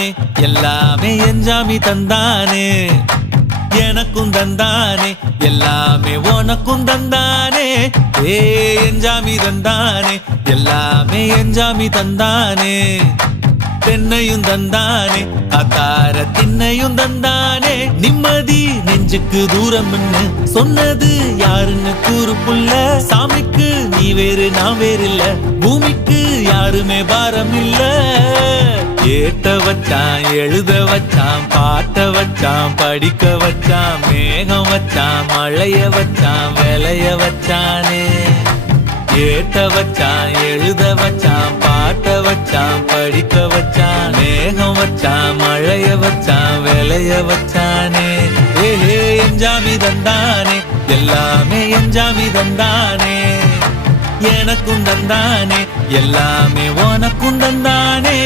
தந்தானே எல்லாமே என்ஜாமி தந்தானே எனக்கும் தந்தானே எல்லாமே உனக்கும் தந்தானே ஏ என்ஜாமி தந்தானே எல்லாமே என்ஜாமி தந்தானே தென்னையும் தந்தானே அத்தார திண்ணையும் தந்தானே நிம்மதி நெஞ்சுக்கு தூரம் சொன்னது யாருன்னு கூறு புள்ள சாமிக்கு நீ வேறு நான் வேறு இல்ல பூமிக்கு யாருமே பாரம் இல்ல ஏத்த வச்சான் எழுத வச்சான் பாட்ட வச்சான் படிக்க வச்சான் மேகம் வச்சான் மழைய வச்சான் விளைய வச்சானே ஏத்த வச்சான் எழுத வச்சான் பாட்ட வச்சான் படிக்க வச்சான் மேகம் வச்சான் மழைய வச்சான் விளைய வச்சானே ஏஹே என்ஜாமி தந்தானே எல்லாமே என்ஜாமி தந்தானே எனக்கும் தந்தானே எல்லாமே உனக்கும் தந்தானே